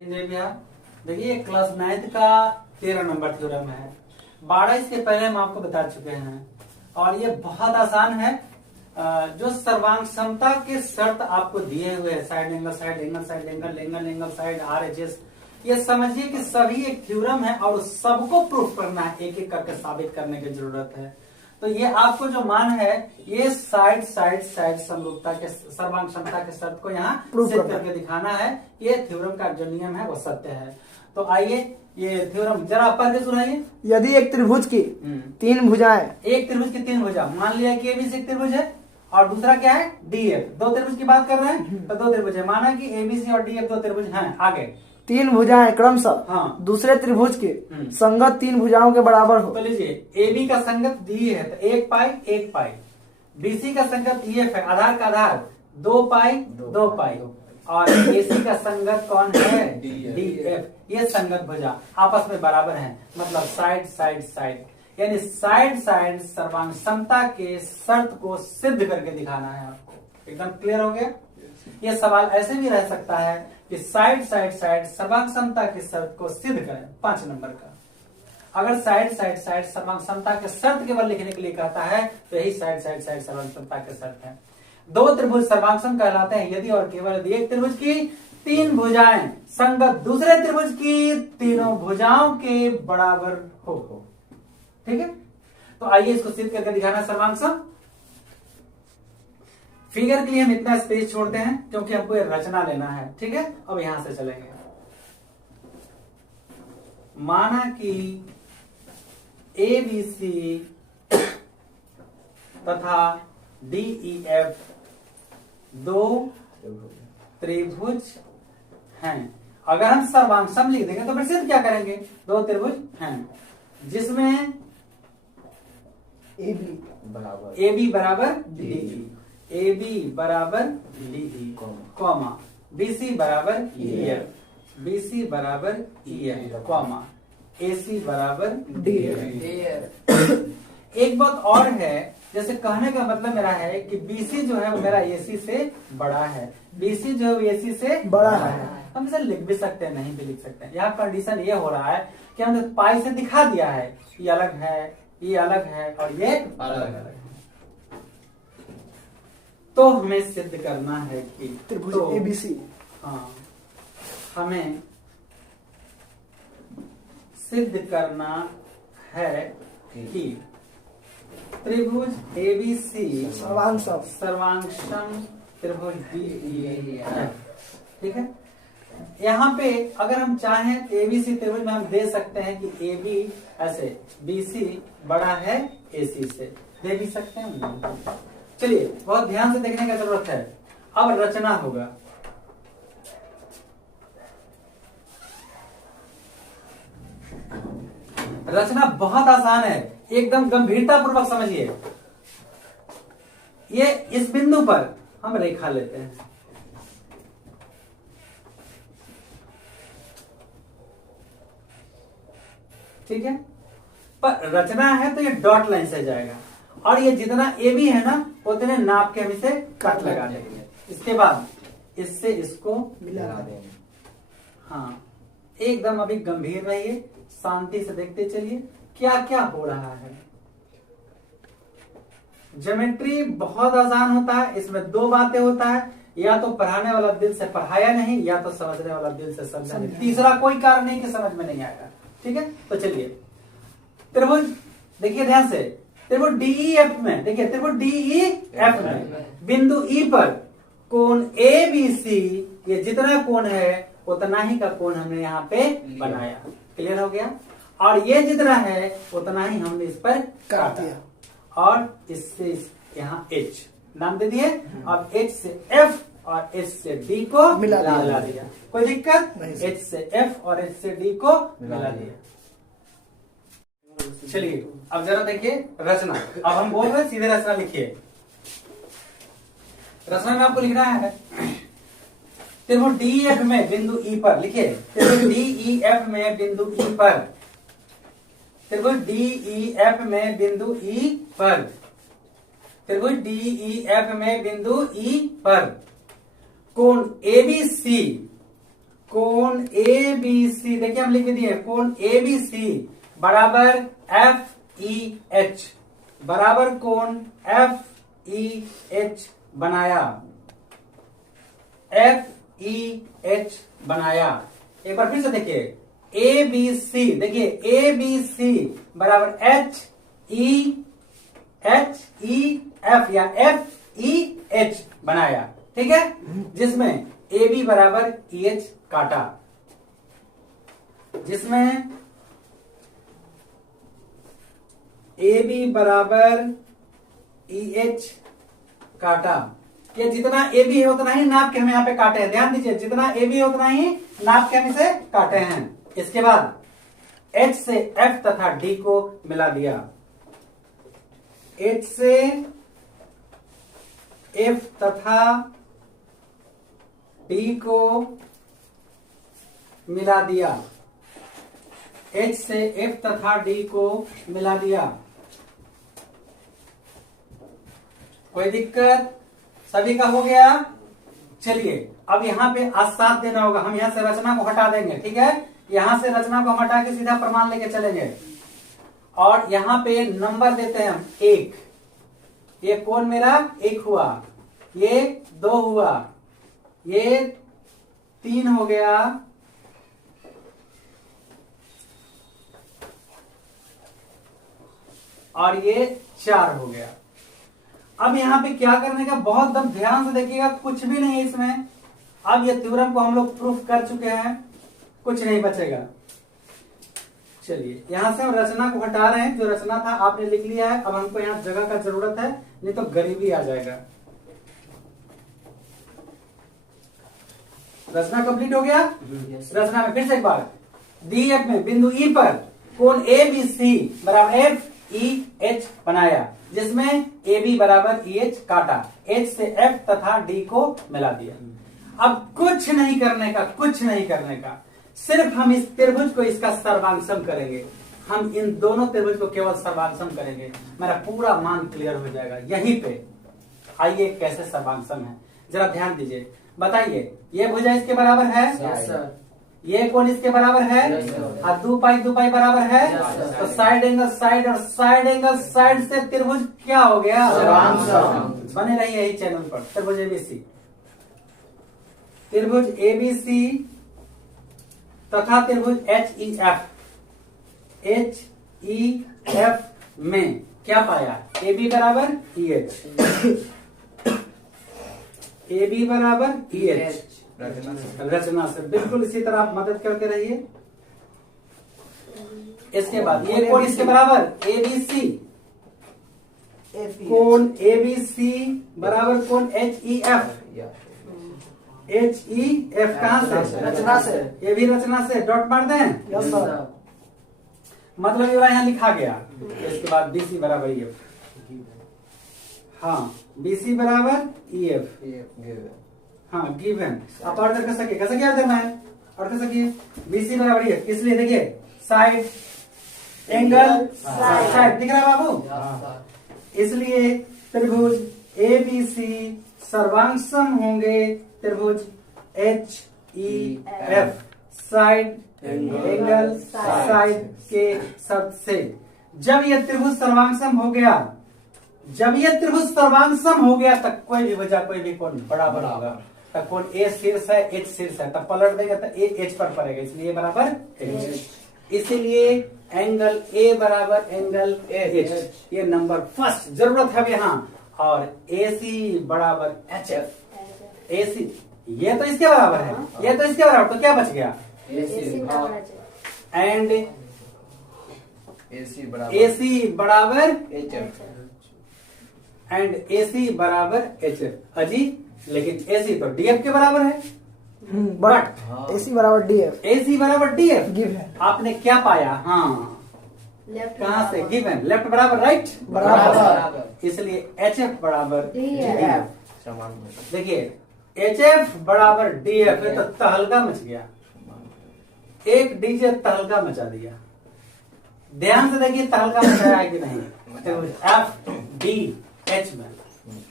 जय भैया, देखिए क्लास 9th का 13 नंबर थ्योरम है। 12 इसके पहले हम आपको बता चुके हैं और ये बहुत आसान है। जो सर्वांग समता के शर्त आपको दिए हुए हैं, side angle, side angle, side angle, angle angle, side RHS, ये समझिए कि सभी एक थ्योरम है और सबको प्रूफ करना है, एक एक करके साबित करने की जरूरत है। तो ये आपको जो मान है, ये साइड साइड साइड समरूपता के सर्वांग क्षमता के शर्त को यहाँ सिद्ध करके दिखाना है। ये थ्योरम का जो नियम है वो सत्य है। तो आइए ये थ्योरम जरा आप पढ़ के सुनाइए। यदि एक त्रिभुज की तीन भुजाएं, एक त्रिभुज की तीन भुजा, मान लिया कि एबीसी एक त्रिभुज है और दूसरा क्या है डीएफ, दो त्रिभुज की बात कर रहे हैं। तो दो त्रिभुज है, माना कि एबीसी और डीएफ दो त्रिभुज हैं। आगे तीन भुजाएं क्रमशः हाँ। दूसरे त्रिभुज के संगत तीन भुजाओं के बराबर हो। तो लीजिए AB का संगत डी है तो 1 पाई 1 पाई, BC का संगत EF है, आधार का आधार 2 पाई 2 पाई, और AC का संगत कौन है DF। ये संगत भुजा आपस में बराबर हैं, मतलब साइड साइड साइड, यानी साइड साइड सर्वांग समता के शर्त को सिद्ध करके दिखाना है आपको। एकदम क्लियर हो गया। ये सवाल ऐसे भी रह सकता है कि साइड साइड साइड सर्वांग समता के शर्त को सिद्ध करें, 5 नंबर का। अगर साइड साइड साइड सर्वांग समता के शर्त केवल लिखने के लिए कहता है तो यही साइड साइड साइड सर्वांग समता के शर्त है। दो त्रिभुज सर्वांगसम कहलाते हैं यदि और केवल यदि एक त्रिभुज की तीन भुजाएं संगत दूसरे त्रिभुज की तीनों भुजाओं के बराबर हो। ठीक है, तो आइए इसको सिद्ध करके दिखाना सर्वांगसम। फिगर के लिए हम इतना स्पेस छोड़ते हैं क्योंकि हमको ये रचना लेना है। ठीक है, अब यहां से चलेंगे। माना कि ABC तथा DEF दो त्रिभुज हैं। अगर हम सर्वांगसम लिख देंगे तो फिर सिद्ध क्या करेंगे, दो त्रिभुज हैं जिसमें AB बराबर DE, AB बराबर DE, कॉमा BC बराबर EF, BC बराबर EF, कॉमा AC बराबर DF। एक बात और है, जैसे कहने का मतलब मेरा है कि BC जो है वो मेरा AC से बड़ा है, BC जो है AC से बड़ा है। हम इसे लिख भी सकते हैं, नहीं भी लिख सकते हैं। यहाँ कंडीशन ये हो रहा है कि हमने पाई से दिखा दिया है ये अलग है, ये अलग है और ये अलग है। तो हमें सिद्ध करना है कि त्रिभुज तो, ABC, हाँ, हमें सिद्ध करना है कि त्रिभुज ABC सर्वांगसम त्रिभुज DE है। ठीक है, यहाँ पे अगर हम चाहें ABC त्रिभुज में हम दे सकते हैं कि AB ऐसे, BC बड़ा है AC से, दे भी सकते हैं। चलिए बहुत ध्यान से देखने की जरूरत है। अब रचना होगा। रचना बहुत आसान है, एकदम गंभीरता पूर्वक समझिए। ये इस बिंदु पर हम रेखा लेते हैं, ठीक है, पर रचना है तो ये डॉट लाइन से जाएगा और ये जितना AB है ना उतने नाप के हम इसे कट लगा देंगे। इसके बाद इससे इसको मिला देंगे। हाँ, एकदम अभी गंभीर रहिए, शांति से देखते चलिए क्या क्या हो रहा है। ज्योमेट्री बहुत आसान होता है, इसमें दो बातें होता है, या तो पढ़ाने वाला दिल से पढ़ाया नहीं, या तो समझने वाला दिल से समझा नहीं। तीसरा कोई कारण नहीं कि समझ में नहीं आएगा। ठीक है, तो चलिए त्रिभुज देखिए ध्यान से, त्रिभुज DEF में देखिए, त्रिभुज DEF में बिंदु E पर कोण ABC, ये जितना कोण है उतना ही का कोण हमने यहाँ पे बनाया। क्लियर हो गया, और ये जितना है उतना ही हमने इस पर काटा और इससे यहाँ H नाम दे दिए। अब H से F और H से D को मिला दिया। कोई दिक्कत नहीं, H से F और H से D को मिला दिया। चलिए अब जरा देखिए रचना। अब हम बोल रहे सीधे रचना लिखिए। रचना में आपको लिखना है त्रिभुज DEF में बिंदु E पर, लिखिए त्रिभुज DEF में बिंदु E पर, त्रिभुज DEF में बिंदु E पर, त्रिभुज DEF में बिंदु E पर कोण ABC कोण ए बी सी, देखिए हम लिख दिए कोण ए बी सी बराबर एफ ई एच, बराबर कोण एफ ई एच बनाया, एफ ई एच बनाया। एक बार फिर से देखिए ए बी सी, देखिए ए बी सी बराबर एच ई एफ या एफ ई एच बनाया, ठीक है, जिसमें ए बी बराबर ई एच काटा, जिसमें ए बी बराबर ई एच काटा। ये जितना ए बी है उतना ही नाप के हम यहाँ पे काटे हैं, ध्यान दीजिए, जितना ए बी है उतना ही नाप के हम इसे काटे हैं। इसके बाद H से F तथा D को मिला दिया, H से F तथा D को मिला दिया, H से F तथा D को मिला दिया। कोई दिक्कत? सभी का हो गया? चलिए अब यहाँ पे आज साथ देना होगा, हम यहाँ से रचना को हटा देंगे, ठीक है, यहां से रचना को हटा के सीधा प्रमाण लेके चलेंगे और यहाँ पे नंबर देते हैं हम 1, ये कोण मेरा 1 हुआ, ये 2 हुआ, ये 3 हो गया, और ये 4 हो गया। अब यहाँ पे क्या करने का, बहुत दम ध्यान से देखिएगा, कुछ भी नहीं है इसमें। अब ये थ्योरम को हम लोग प्रूफ कर चुके हैं, कुछ नहीं बचेगा। चलिए यहां से हम रचना को हटा रहे हैं, जो रचना था आपने लिख लिया है, अब हमको यहाँ जगह का जरूरत है, नहीं तो गरीबी आ जाएगा। रचना कंप्लीट हो गया। रचना में फिर से एक बार डी एफ में बिंदु ई पर कोण ए बी सी बराबर एफ ई एच बनाया, जिसमें ए बी बराबर ई एच काटा, एच से एफ तथा डी को मिला दिया। अब कुछ नहीं करने का, कुछ नहीं करने का, सिर्फ हम इस त्रिभुज को इसका सर्वांगसम करेंगे। हम इन दोनों त्रिभुज को केवल सर्वांगसम करेंगे, मेरा पूरा मान क्लियर हो जाएगा यहीं पे। आइए कैसे सर्वांगसम है जरा ध्यान दीजिए, बताइए। ये भुजा इसके बराबर है, यस सर। ये कोण इसके बराबर है, और 2 पाई बराबर है, तो साइड एंगल साइड और साइड एंगल साइड से त्रिभुज क्या हो गया, सर्वांगसम। बने रहिए यही चैनल पर। त्रिभुज एबीसी, त्रिभुज एबीसी तथा त्रिभुज एच ई एफ में क्या पाया, ए बी बराबर ई एच, ए बी बराबर ई एच, रचना से बिल्कुल इसी तरह आप मदद करते रहिए। इसके बाद ये कोण इसके बराबर ए बी सी, कोण ए बी सी बराबर कोण H E F, H E F कहां से, रचना से, ये भी रचना से, डॉट मार दें, यस सर। मतलब ये वाला यहाँ लिखा गया। इसके बाद बी सी बराबर ई एफ, हाँ बी सी बराबर ई एफ, हाँ गिवन। आप और कर सके, कैसे क्या करना है, और कर सकिए बीसी बराबर है, इसलिए देखिए साइड एंगल साइड दिख रहा है बाबू, इसलिए त्रिभुज ए बी सी सर्वांगसम होंगे त्रिभुज H E F side angle side के शब्द से। जब यह त्रिभुज सर्वांगसम हो गया, जब यह त्रिभुज सर्वांगसम हो गया तब कोई भी वजह कोई भी कोण बराबर होगा। तब कोण ए शीर्ष है, एच शीर्ष है, तब पलट देगा तो ए एच पर पड़ेगा, इसलिए बराबर एच। इसीलिए एंगल ए बराबर एंगल एच, ये नंबर फर्स्ट जरूरत है यहाँ। और ए सी बराबर एच एफ, ए सी ये तो इसके बराबर है, ये तो इसके बराबर, तो क्या बच गया, एंड ए सी बराबर एच एफ, एंड ए सी बराबर एच एफ। अजी लेकिन ए सी तो डी एफ के बराबर है, बट ए सी बराबर डी एफ, ए सी बराबर डी एफ गिवन। आपने क्या पाया, हाँ कहां से, गिवन, लेफ्ट बराबर राइट बराबर, इसलिए एच एफ बराबर डी एफ। समान। देखिए एच एफ बराबर डी एफ है तो तहलका मच गया, एक डीजे तहलका मचा दिया। ध्यान से देखिए तहलका मचाया है कि नहीं, एफ डी एच में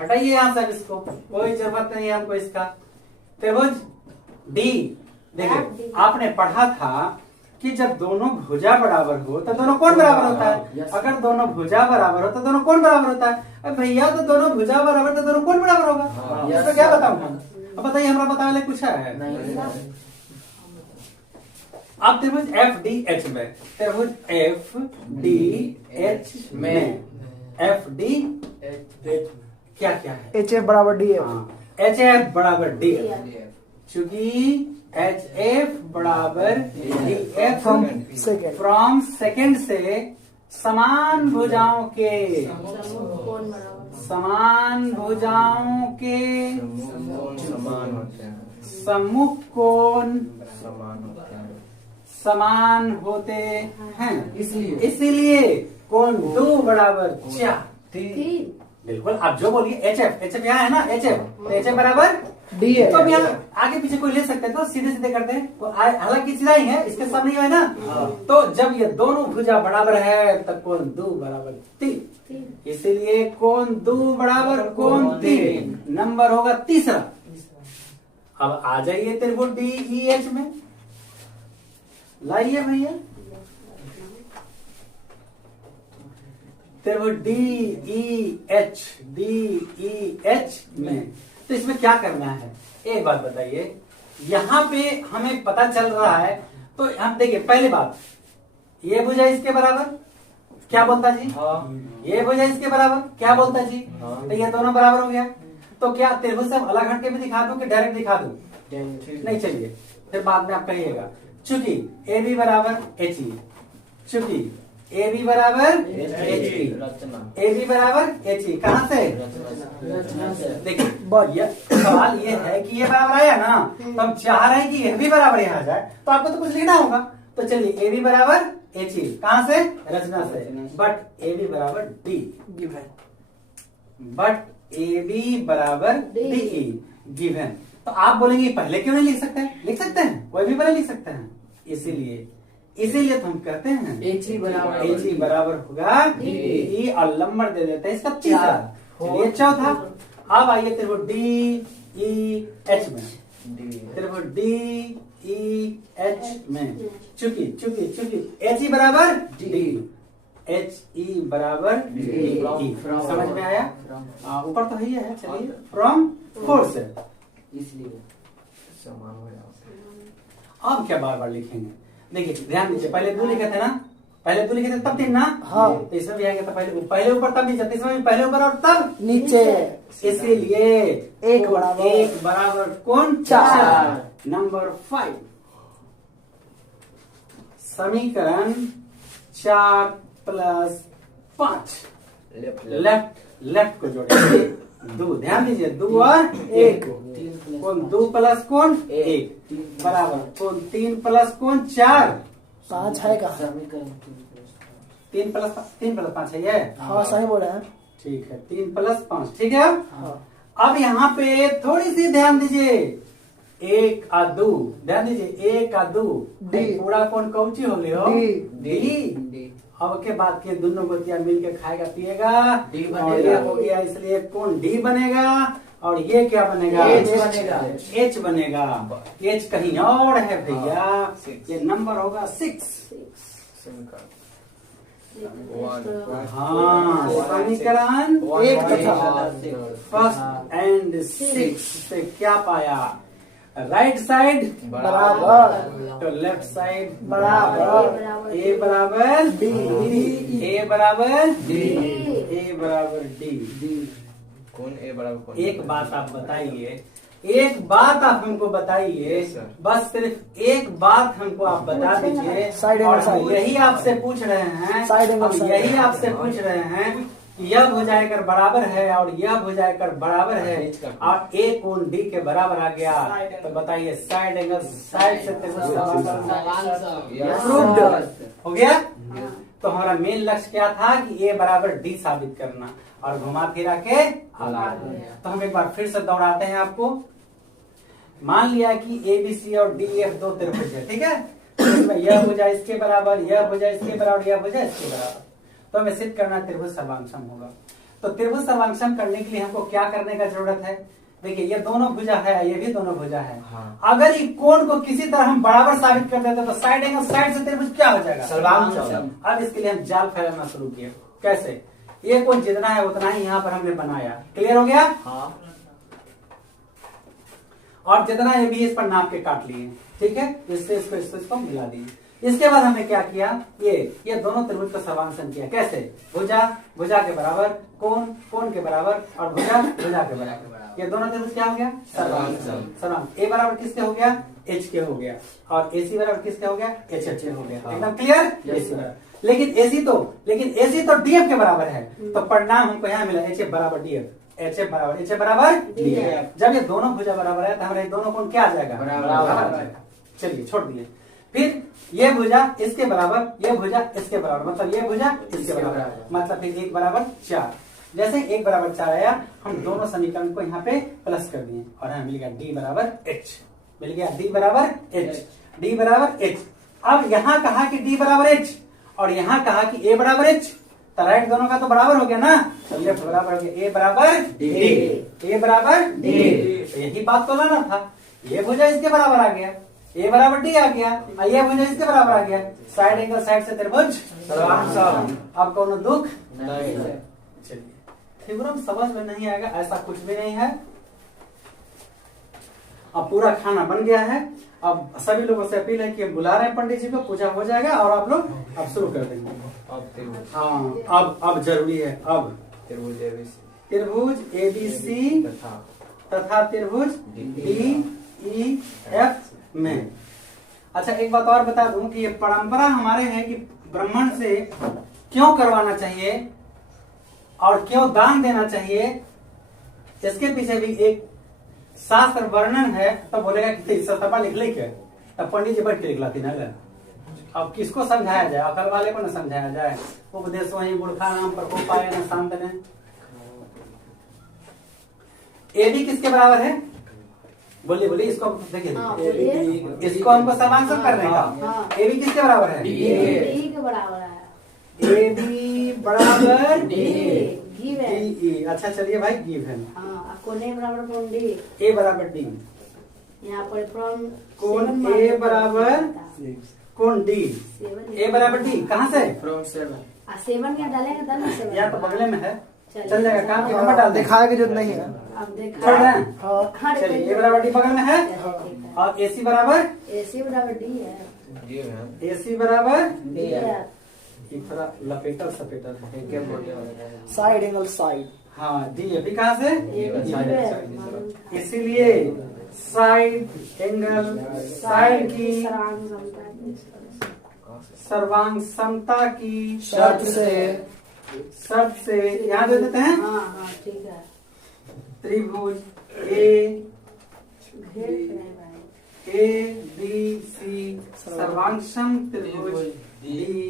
हटाइए यहां से इसको, कोई जरूरत नहीं है हमको इसका। त्रिभुज डी देखिए आपने पढ़ा था कि जब दोनों भुजा बराबर हो तो दोनों कोण बराबर होता है। अगर दोनों भुजा बराबर हो तो दोनों कोण बराबर होता है। अब भैया तो दोनों भुजा बराबर तो दोनों कोण बराबर होगा। इसमें क्या बताऊं हम? अब बताइए, हमारा बताने वाले पूछा है। अब त्रिभुज एफ डी एच में, त्रिभुज एफ डी एच में एफ डी क्या क्या है? HF बराबर DF। एच एफ बराबर डी एफ, चूंकि एच एफ बराबर डी एफ फ्रॉम सेकंड से समान भुजाओं के सम्मुख कोण समान होते हैं, इसीलिए कोण 2 बराबर 4। बिल्कुल, आप जो बोलिए एच एफ यहाँ है ना, एच एफ बराबर DF। तो अब यहाँ आगे पीछे कोई ले सकते हैं तो सीधे सीधे करते हैं। तो हालांकि सीधा ही है, इसके सामने है ना। तो जब ये दोनों भुजा बराबर है तब कोण 2 बराबर 3, इसीलिए कोण 2 बराबर कोण 3 नंबर होगा तीसरा। अब आ जाइए त्रिभुज डी ई एच में, लाइए भैया त्रिभुज डी ई एच में। तो इसमें क्या करना है, एक बात बताइए। यहाँ पे हमें पता चल रहा है, तो हम देखिए पहली बात, ये भुजा इसके बराबर क्या बोलता जी? ये भुजा इसके बराबर क्या बोलता जी? तो ये दोनों बराबर हो गया। तो क्या त्रिभुज से अलग हटके भी दिखा दूं कि डायरेक्ट दिखा दूं? नहीं, चलिए फिर बाद में आप कहिएगा। चूंकि ए बी बराबर एच ई, चूंकि ए बी बराबर एच ई, ए बी बराबर एच ई, कहां से? देखिए सवाल ये है कि ये बराबर आया ना, तो हम चाह रहे हैं कि ये भी बराबर यहाँ जाए, तो आपको तो कुछ लिखना होगा। तो चलिए ए बी बराबर एच ई, कहां से? रचना से। बट ए बी बराबर डी, बट ए बी बराबर डी ई गिवन। तो आप बोलेंगे पहले क्यों नहीं लिख सकते? लिख सकते हैं, कोई भी पहले लिख सकते हैं। इसीलिए तो हम कहते हैं एच ई बराबर होगा डी, और नंबर दे देते हैं इसका तीसरा, चलिए चौथा। अब आइए त्रिभुज डी ई एच में, त्रिभुज डी ई एच में चूंकि एच ई बराबर डी, एच ई बराबर डी, समझ में आया? ऊपर तो ही है, चलिए फ्रॉम 4 से, इसलिए समान हो जाएगा। अब क्या बार बार लिखेंगे? देखिए ध्यान दीजिए, पहले 2 लिखे थे ना, पहले 2 लिखे थे तब 3 ना। हाँ। तो इसमें भी आएंगे तो पहले ऊपर तब नीचे, इसमें भी पहले ऊपर और तब नीचे, इसीलिए 1 बराबर कोण 4 नंबर 5। समीकरण 4 + 5 लेफ्ट को जोड़ेंगे 2, ध्यान दीजिए 2 और 1, कोण 2 + कोण 1 बराबर कोण 3 + कोण 4, 5 है कहा? 3 + 5 है ये? हाँ सही बोले हैं। ठीक है, 3 + 5, ठीक है। अब यहाँ पे थोड़ी सी ध्यान दीजिए, 1 और 2, ध्यान दीजिए 1 और 2 पूरा कोण कौची हो ले हो? डी। अब के बाद के दोनों गोतिया मिल के खाएगा पिएगा, डी बनेगा, हो गया, इसलिए कोण डी बनेगा। और ये क्या बनेगा? एच बनेगा। एच कहीं और है भैया, ये नंबर होगा 6। हाँ, समीकरण 1 तथा फर्स्ट एंड 6 से क्या पाया? राइट साइड बराबर तो लेफ्ट साइड बराबर, ए बराबर डी, ए बराबर डी, ए बराबर डी। कौन ए बराबर कौन? एक बात आप बताइए, एक बात आप हमको बताइए, बस सिर्फ एक बात हमको आप बता दीजिए। और हम यही आपसे पूछ रहे हैं, हम यही आपसे पूछ रहे हैं कि यह भुजाएं अगर बराबर है और यह भुजाएं अगर बराबर है और ए कोण डी के बराबर आ गया, तो बताइए साइड एंगल साइड से प्रूव्ड हो गया। तो हमारा मेन लक्ष्य क्या था कि ए बराबर डी साबित करना और घुमा फिरा के तो हम एक बार फिर से दोहराते हैं आपको। मान लिया कि ए बी सी और डी एफ 2 त्रिभुज है, ठीक है। तो इसमें यह भुजा इसके बराबर, यह भुजा इसके बराबर, यह भुजा इसके बराबर, तो हमें सिद्ध करना त्रिभुज सर्वांगसम होगा। तो त्रिभुज सर्वांगसम करने के लिए हमको क्या करने का जरूरत है? देखिए ये दोनों भुजा है, ये भी दोनों भुजा है। हाँ। अगर ये कोण को किसी तरह हम बराबर साबित कर देते तो साइड एंगल साइड से त्रिभुज क्या हो जाएगा? सर्वांग। अब इसके लिए हम जाल फैलाना शुरू किए। कैसे? ये कोण जितना है उतना ही यहाँ पर हमने बनाया। क्लियर हो गया? हाँ। और जितना ये भी इस पर नाप के काट लिए। ठीक है, इससे इसको मिला दिए। इसके बाद हमने क्या किया? ये दोनों त्रिभुज का सर्वांशन किया। कैसे? भुजा भुजा के बराबर, कोण कोण के बराबर और भुजा भुजा के बराबर। ये दोनों त्रिभुज क्या हो गया? सर्वांशन। सर्वांश। ए बराबर किसके हो गया? एच के हो गया। और एसी बराबर किसके हो गया? एच एच हो गया। एकदम क्लियर? एसी बराबर। लेकिन एसी तो डीएफ के बराबर है। तो परिणाम हमको यहाँ मिला एच एफ बराबर डीएफ। एच एफ बराबर डीएफ। जब ये दोनों भुजा बराबर है तो हमारे दोनों कोण क्या आ जाएगा? बराबर। चलिए छोड़ दिए। फिर ये भुजा इसके बराबर, ये भुजा इसके बराबर, मतलब ये भुजा इसके बराबर, मतलब फिर 1 बराबर 4। जैसे 1 बराबर 4 आया, हम दोनों समीकरण को यहाँ पे प्लस कर दिए और हमें मिल गया डी बराबर एच। मिल गया डी बराबर एच। डी बराबर एच। अब यहाँ कहा कि डी बराबर एच और यहाँ कहा कि ए बराबर एच, तो राइट दोनों का तो बराबर हो गया ना, लेफ्ट बराबर हो गया। ए बराबर डी, ए बराबर डी। यही बात तो लाना था। ये भुजा इसके बराबर आ गया, ए बराबर डी आ गया, ये भुजा इसके बराबर आ गया। साइड एंगल साइड से त्रिभुज सर्वांग। अब कौन दुख नहीं है। चलिए थ्योरम समझ में नहीं आएगा ऐसा कुछ भी नहीं है। अब पूरा खाना बन गया है। अब सभी लोगों से अपील है कि हम बुला रहे हैं पंडित जी को, पूजा हो जाएगा और आप लोग अब शुरू कर देंगे। हाँ अब जरूरी है। अब त्रिभुज एबीसी तथा त्रिभुज DEF में। अच्छा एक बात और बता दूं कि ये परंपरा हमारे है कि ब्राह्मण से क्यों करवाना चाहिए और क्यों दान देना चाहिए, इसके पीछे भी एक शास्त्र वर्णन है। तो बोलेगा कि सतपा लिख ले क्या, तब पंडित जी बैठ के लिखलाती ना। अब किसको समझाया जाए? अकल वाले को न समझाया जाए। उपदेश वही मूर्खा नाम पर हो पाए न शांत ने। एबी किसके बराबर है? बोलिए बोलिए, इसको देखिए। इसको हमको सर्वांशन करने का। एबी किसके बराबर है? डी के बराबर है। एबी बराबर गिव है। डी। अच्छा चलिए भाई गिव है। कोण ए बराबर कोण डी। ए बराबर डी। यहाँ पर फ्रॉम कोण ए बराबर कोण डी। ए बराबर डी कहाँ से? फ्रॉम 7। 7 क्या डालेंगे तब ना 7 या तो बगले में है, चल जाएगा काम की नंबर डाल दे। दिखाने की जरूरत नहीं है। अब देखा छोड़ रहे हैं। हाँ चलिए ए बराबर डी बगल में है और एसी बराबर एसी बराबर डी है। एसी बराबर डी है। ये थोड़ा लपेटर सपेटर है। Side angle side. हाँ डी अभी कहाँ से? डी है। इसीलिए साइड एंगल साइड की सर्वांग समता की शर्त से यहाँ दे देते हैं। हाँ ठीक है। त्रिभुज ए भाई बी सी सर्वांशम त्रिभुज डी